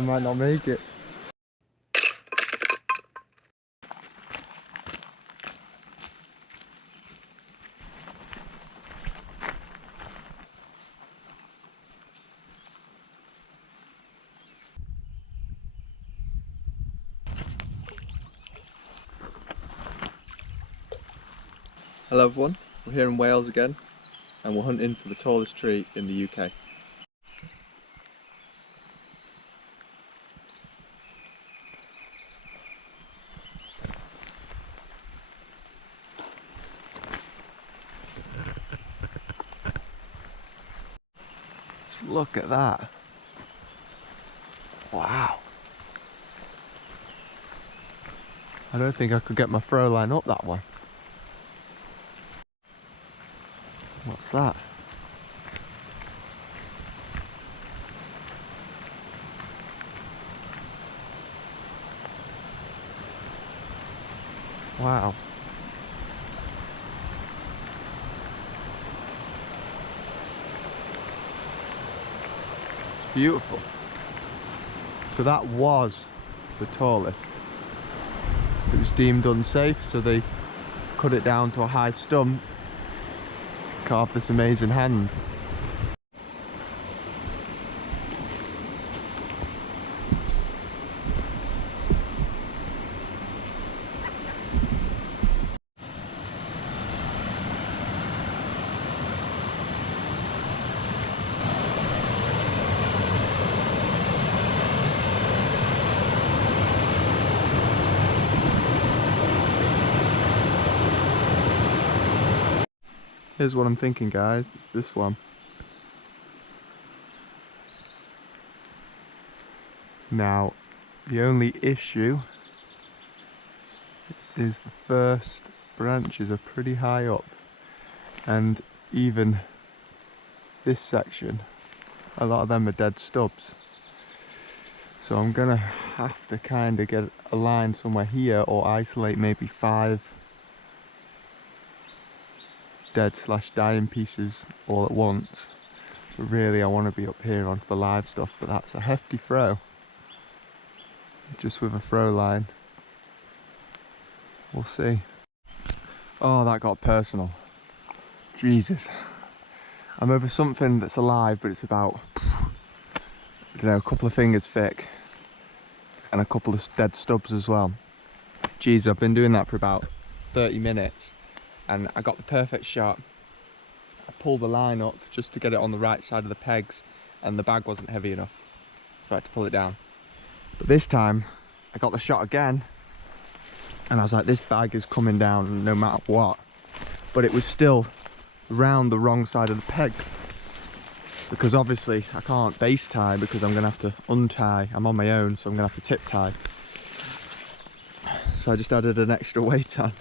I might not make it. Hello everyone, we're here in Wales again and we're hunting for the tallest tree in the UK. Just look at that. Wow. I don't think I could get my throw line up that way. What's that? Wow. It's beautiful. So that was the tallest. It was deemed unsafe, so they cut it down to a high stump. Carved this amazing hand. Here's what I'm thinking, guys, it's this one. Now, the only issue is the first branches are pretty high up, and even this section, a lot of them are dead stubs. So I'm gonna have to kind of get a line somewhere here or isolate maybe 5 dead / dying pieces all at once. So really I want to be up here onto the live stuff, but that's a hefty throw. Just with a throw line. We'll see. Oh, that got personal. Jesus. I'm over something that's alive, but it's about, I don't know, a couple of fingers thick. And a couple of dead stubs as well. Jeez, I've been doing that for about 30 minutes. And I got the perfect shot. I pulled the line up just to get it on the right side of the pegs, and the bag wasn't heavy enough, so I had to pull it down. But this time I got the shot again and I was like, this bag is coming down no matter what. But it was still round the wrong side of the pegs, because obviously I can't base tie because I'm gonna have to untie. I'm on my own, so I'm gonna have to tip tie. So I just added an extra weight on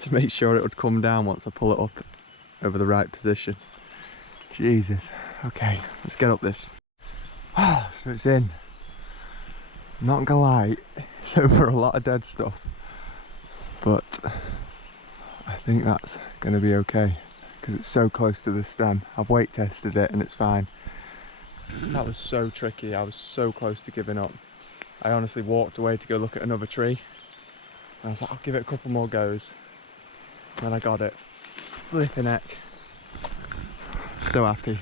to make sure it would come down once I pull it up over the right position. Jesus. Okay, let's get up this. So it's in. Not gonna lie, it's over a lot of dead stuff, but I think that's gonna be okay because it's so close to the stem. I've weight tested it and it's fine. That was so tricky. I was so close to giving up. I honestly walked away to go look at another tree and I was like, I'll give it a couple more goes. And then I got it. Flipping heck. So happy.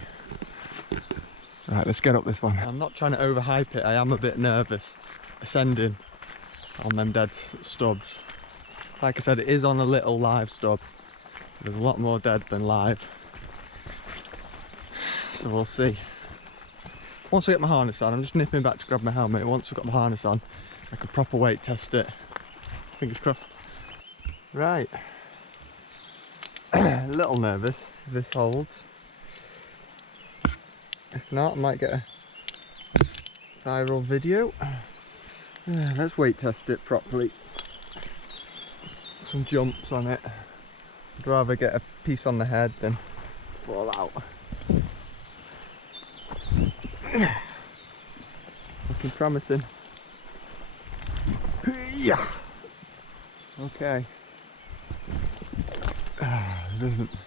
Right, let's get up this one. I'm not trying to overhype it, I am a bit nervous ascending on them dead stubs. Like I said, it is on a little live stub. There's a lot more dead than live. So we'll see. Once I get my harness on, I'm just nipping back to grab my helmet. Once I've got my harness on, I can proper weight test it. Fingers crossed. Right. A little nervous if this holds. If not, I might get a viral video. Let's weight test it properly. Some jumps on it. I'd rather get a piece on the head than fall out. Looking promising. Yeah. Okay.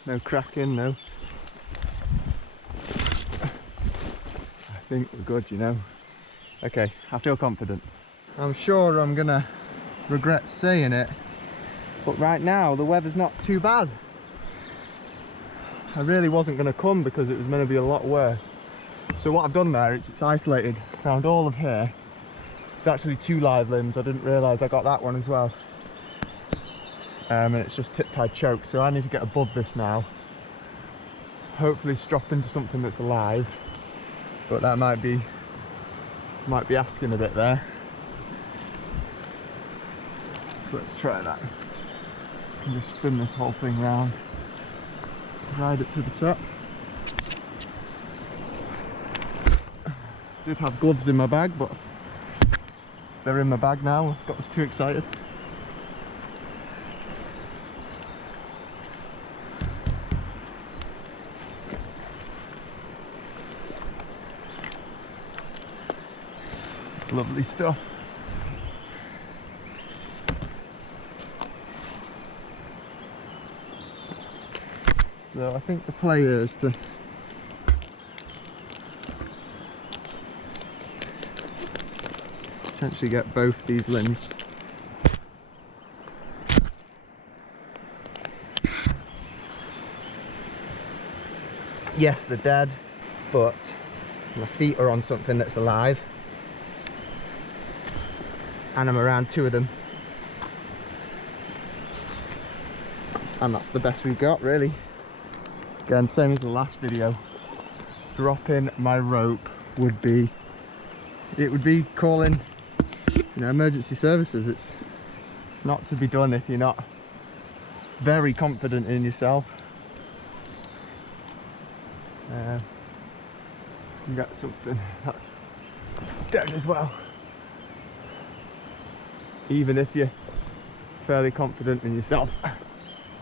No cracking, no. I think we're good, you know. Okay, I feel confident. I'm sure I'm gonna regret saying it, but right now the weather's not too bad. I really wasn't gonna come because it was gonna be a lot worse. So what I've done there is it's isolated, found all of here. It's actually 2 live limbs, I didn't realise I got that one as well. And it's just tip-tied choke, so I need to get above this now. Hopefully strop into something that's alive, but that might be asking a bit there. So let's try that. I can just spin this whole thing round, ride it to the top. Did have gloves in my bag, but they're in my bag now. I got too excited. Lovely stuff. So I think the play here is to potentially get both these limbs. Yes, they're dead, but my feet are on something that's alive. And I'm around 2 of them. And that's the best we've got, really. Again, same as the last video. Dropping my rope would be calling, emergency services. It's not to be done if you're not very confident in yourself. You got something that's dead as well. Even if you're fairly confident in yourself,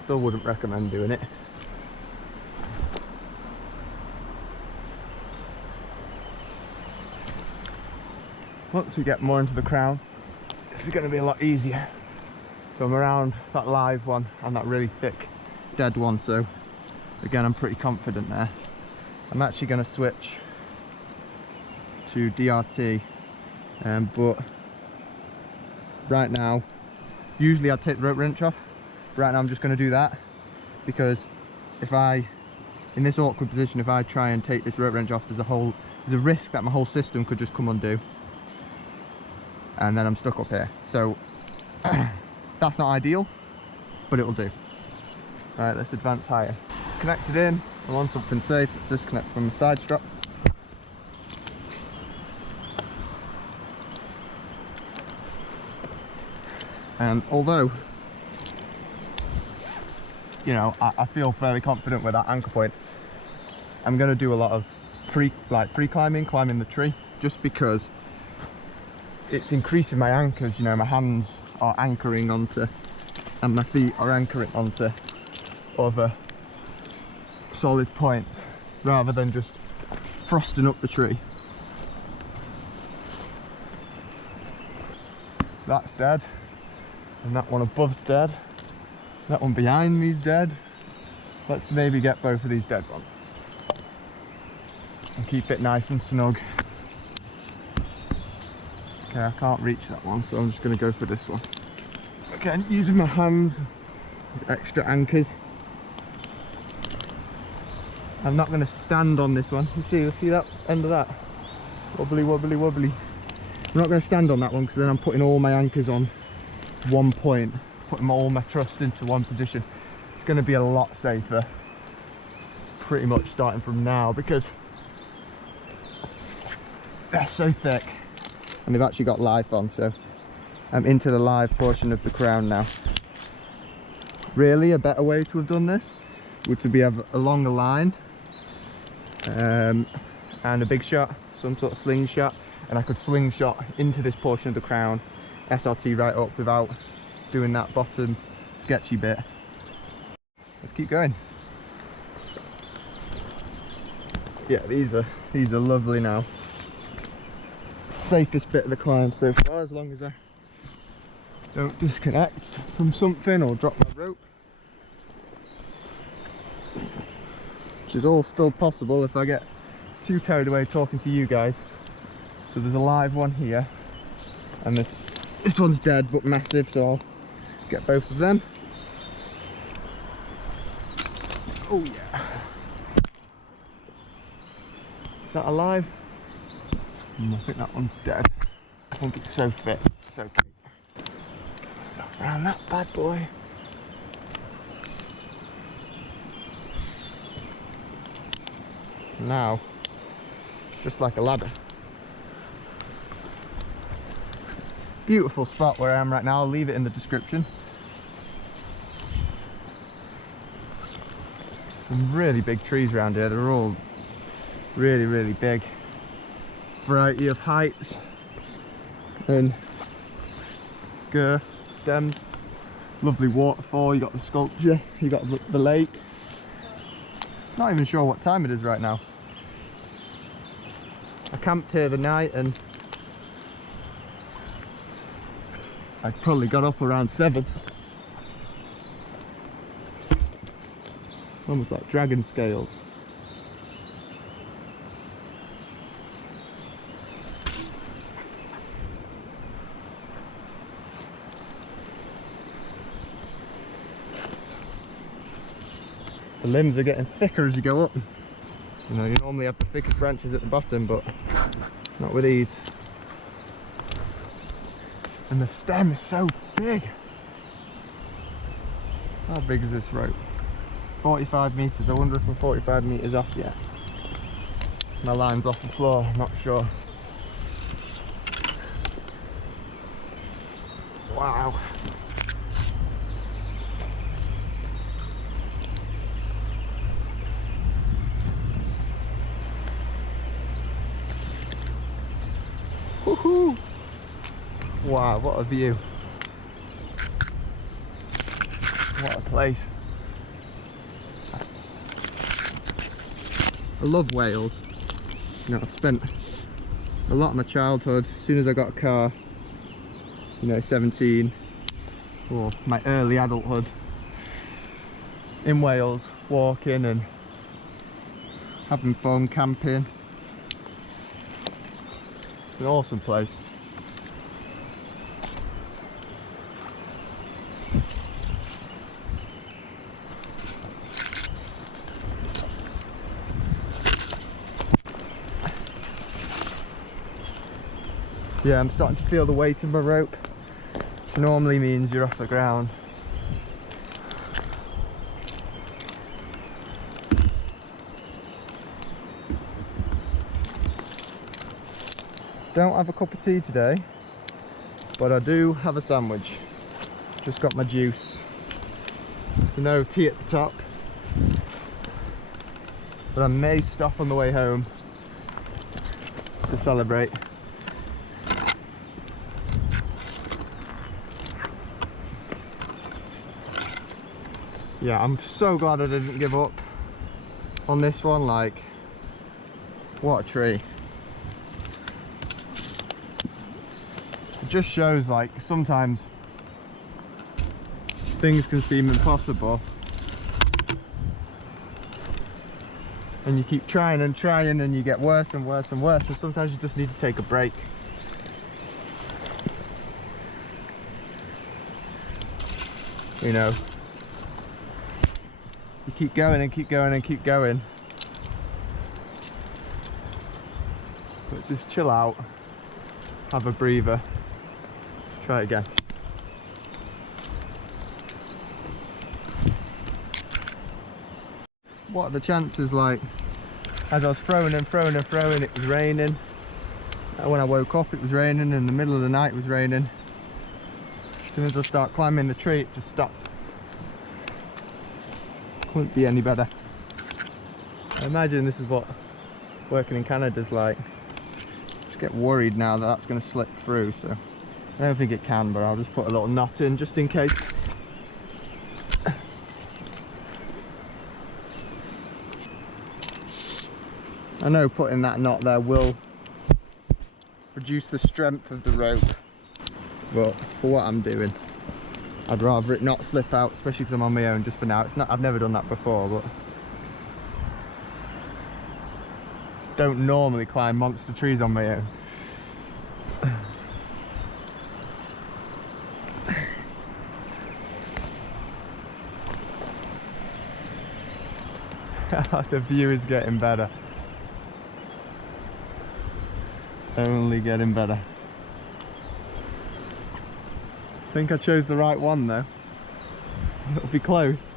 still wouldn't recommend doing it. Once we get more into the crown, this is going to be a lot easier. So I'm around that live one and that really thick dead one, so again I'm pretty confident there. I'm actually going to switch to DRT, but right now, usually I'd take the rope wrench off. Right now I'm just going to do that, because in this awkward position, if I try and take this rope wrench off, there's a risk that my whole system could just come undone, and then I'm stuck up here. So that's not ideal, but it'll do. Alright, let's advance higher. Connected in, I'm on something safe. Let's disconnect from the side strap. And although, I feel fairly confident with that anchor point, I'm going to do a lot of free climbing the tree, just because it's increasing my anchors. My hands are anchoring onto, and my feet are anchoring onto other solid points, rather than just frosting up the tree. So that's dead. And that one above's dead. That one behind me's dead. Let's maybe get both of these dead ones. And keep it nice and snug. Okay, I can't reach that one, so I'm just going to go for this one. Again, using my hands as extra anchors. I'm not going to stand on this one. You see that end of that? Wobbly, wobbly, wobbly. I'm not going to stand on that one, because then I'm putting all my anchors on one point, putting all my trust into one position. It's going to be a lot safer pretty much starting from now, because they're so thick and they've actually got life on. So I'm into the live portion of the crown now. Really, a better way to have done this would to be have a longer line and a big shot, some sort of slingshot, and I could slingshot into this portion of the crown, SRT right up, without doing that bottom sketchy bit. Let's keep going. Yeah, these are lovely now. Safest bit of the climb so far, as long as I don't disconnect from something or drop my rope, which is all still possible if I get too carried away talking to you guys. So there's a live one here, and this one's dead but massive, so I'll get both of them. Oh yeah. Is that alive? I think that one's dead. I think it's so fit, so big. So around that bad boy. Now, it's just like a ladder. Beautiful spot where I am right now, I'll leave it in the description. Some really big trees around here, they're all really, really big. Variety of heights and girth, stems. Lovely waterfall, you got the sculpture, you got the lake. Not even sure what time it is right now. I camped here the night and I probably got up around 7. Almost like dragon scales. The limbs are getting thicker as you go up. You know, you normally have the thickest branches at the bottom, but not with these. And the stem is so big. How big is this rope? 45 metres. I wonder if I'm 45 metres off yet. My line's off the floor, I'm not sure. Wow. Woohoo! Wow, what a view. What a place. I love Wales. You know, I've spent a lot of my childhood, as soon as I got a car, you know, 17, or my early adulthood, in Wales, walking and having fun, camping. It's an awesome place. Yeah, I'm starting to feel the weight of my rope, which normally means you're off the ground. Don't have a cup of tea today, but I do have a sandwich. Just got my juice. So no tea at the top. But I may stop on the way home to celebrate. Yeah, I'm so glad I didn't give up on this one. Like, what a tree. It just shows, like, sometimes things can seem impossible and you keep trying and trying and you get worse and worse and worse, and sometimes you just need to take a break. You know, you keep going and keep going and keep going, but just chill out, have a breather, try again. What are the chances? Like, as I was throwing and throwing and throwing, it was raining. When I woke up, it was raining. In the middle of the night, it was raining. As soon as I start climbing the tree, it just stopped. Couldn't be any better. I imagine this is what working in Canada's like. Just get worried now that that's going to slip through, so I don't think it can, but I'll just put a little knot in just in case. I know putting that knot there will reduce the strength of the rope, but for what I'm doing, I'd rather it not slip out, especially because I'm on my own just for now. It's not, I've never done that before, but don't normally climb monster trees on my own. The view is getting better. It's only getting better. I think I chose the right one though. It'll be close.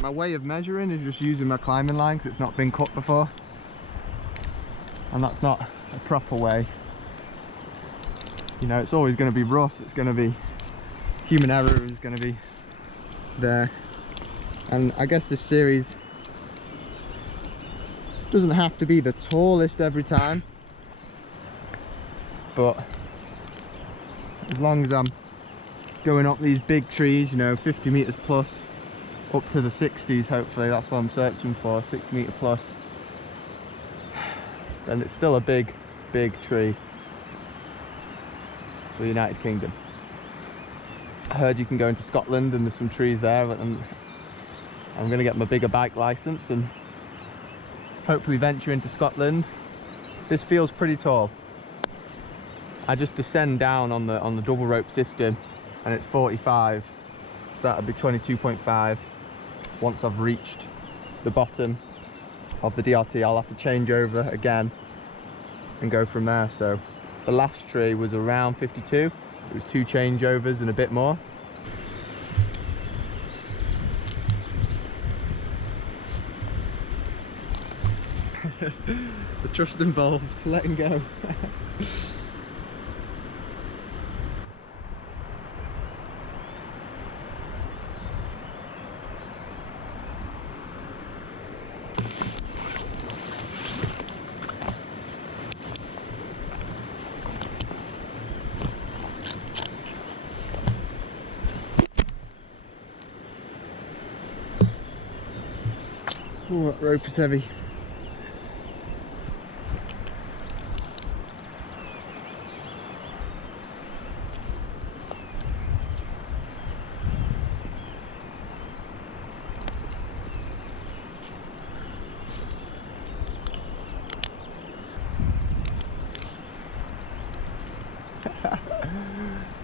My way of measuring is just using my climbing line because it's not been cut before. And that's not a proper way. You know, it's always going to be rough, it's going to be human error is going to be there. And I guess this series doesn't have to be the tallest every time, but as long as I'm going up these big trees, you know, 50 meters plus, up to the 60s, hopefully that's what I'm searching for, 6 meter plus, then it's still a big tree for the United Kingdom. I heard you can go into Scotland and there's some trees there, and I'm going to get my bigger bike license and hopefully venture into Scotland. This feels pretty tall. I just descend down on the double rope system and it's 45, so that'll be 22.5. Once I've reached the bottom of the DRT, I'll have to change over again and go from there. So the last tree was around 52. It was 2 changeovers and a bit more. The trust involved, letting go. Oh, that rope is heavy.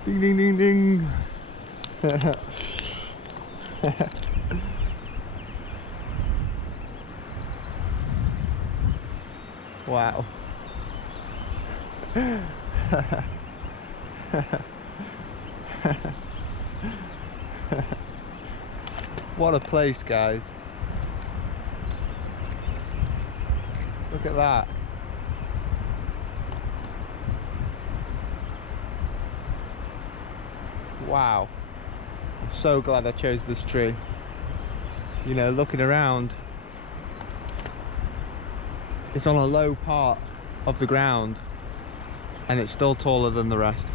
Ding ding ding ding. Wow. What a place, guys. Look at that. Wow. I'm so glad I chose this tree. You know, looking around, it's on a low part of the ground and it's still taller than the rest.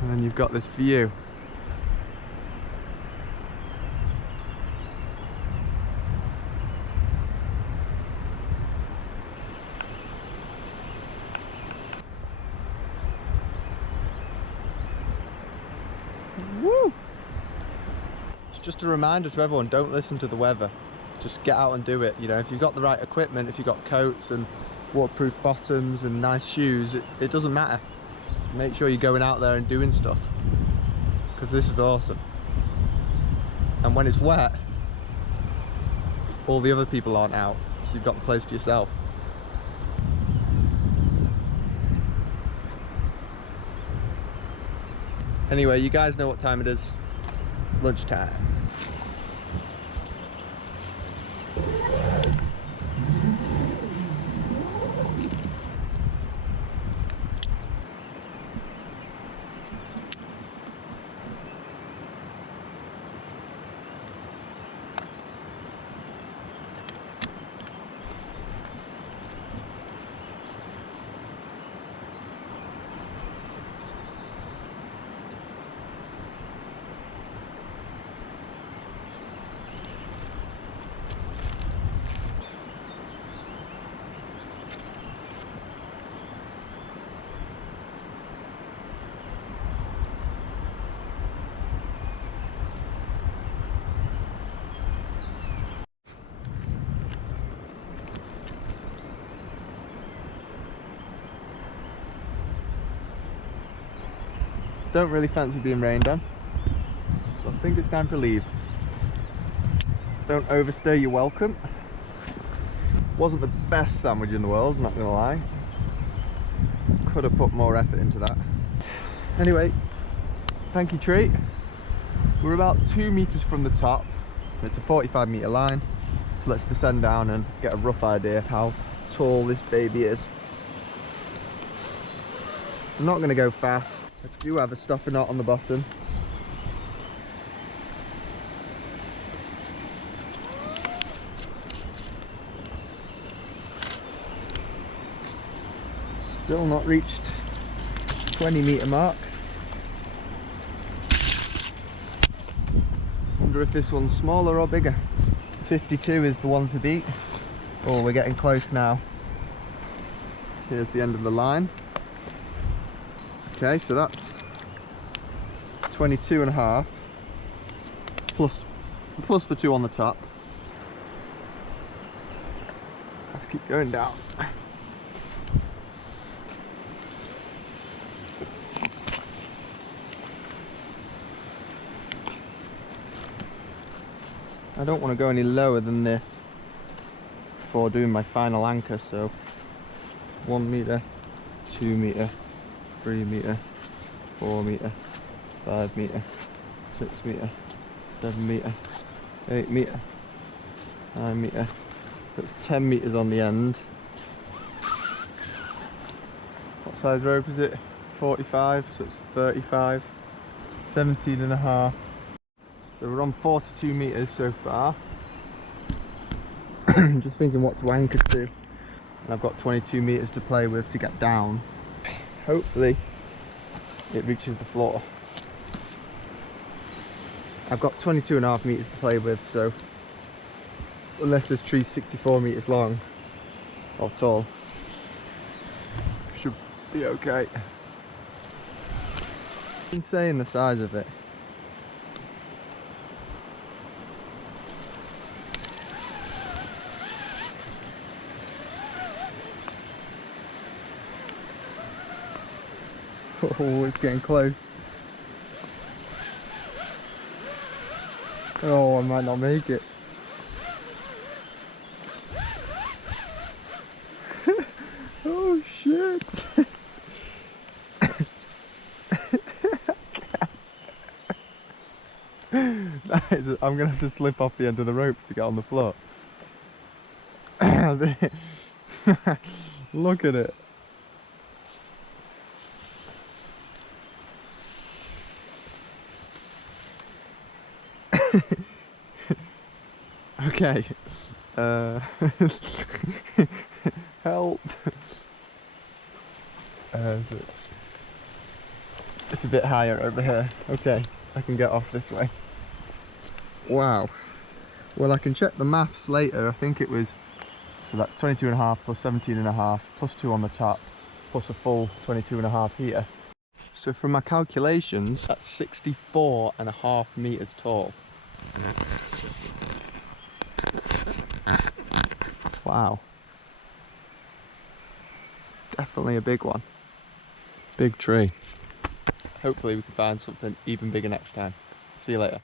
And then you've got this view. Woo! It's just a reminder to everyone, don't listen to the weather. Just get out and do it. You know, if you've got the right equipment, if you've got coats and waterproof bottoms and nice shoes, it doesn't matter. Just make sure you're going out there and doing stuff, because this is awesome. And when it's wet, all the other people aren't out, so you've got the place to yourself. Anyway, you guys know what time it is. Lunchtime. don't really fancy being rained on, so I think it's time to leave. Don't overstay your welcome. Wasn't the best sandwich in the world, not gonna lie. Could have put more effort into that. Anyway, thank you treat. We're about 2 meters from the top. It's a 45-meter line, so let's descend down and get a rough idea of how tall this baby is. I'm not going to go fast. I do have a stopper knot on the bottom. Still not reached 20-meter mark. Wonder if this one's smaller or bigger. 52 is the one to beat. Oh, we're getting close now. Here's the end of the line. Okay, so that's 22.5 plus the 2 on the top. Let's keep going down. I don't want to go any lower than this before doing my final anchor, so 1 meter, 2 meter, 3 meter, 4 meter, 5 meter, 6 meter, 7 meter, 8 meter, 9 meter. So it's 10 meters on the end. What size rope is it? 45, so it's 35, 17.5. So we're on 42 meters so far. Just thinking what to anchor to. And I've got 22 meters to play with to get down. Hopefully it reaches the floor. I've got 22.5 meters to play with, so unless this tree's 64 meters long or tall, should be okay. Insane the size of it. Oh, it's getting close. Oh, I might not make it. Oh shit! I'm gonna have to slip off the end of the rope to get on the floor. Look at it. Okay. Help. It's a bit higher over here. Okay, I can get off this way. Wow. Well, I can check the maths later. I think it was, so that's 22.5 plus 17.5 plus 2 on the top plus a full 22.5 here. So from my calculations, that's 64.5 meters tall. Wow. It's definitely a big one. Big tree. Hopefully we can find something even bigger next time. See you later.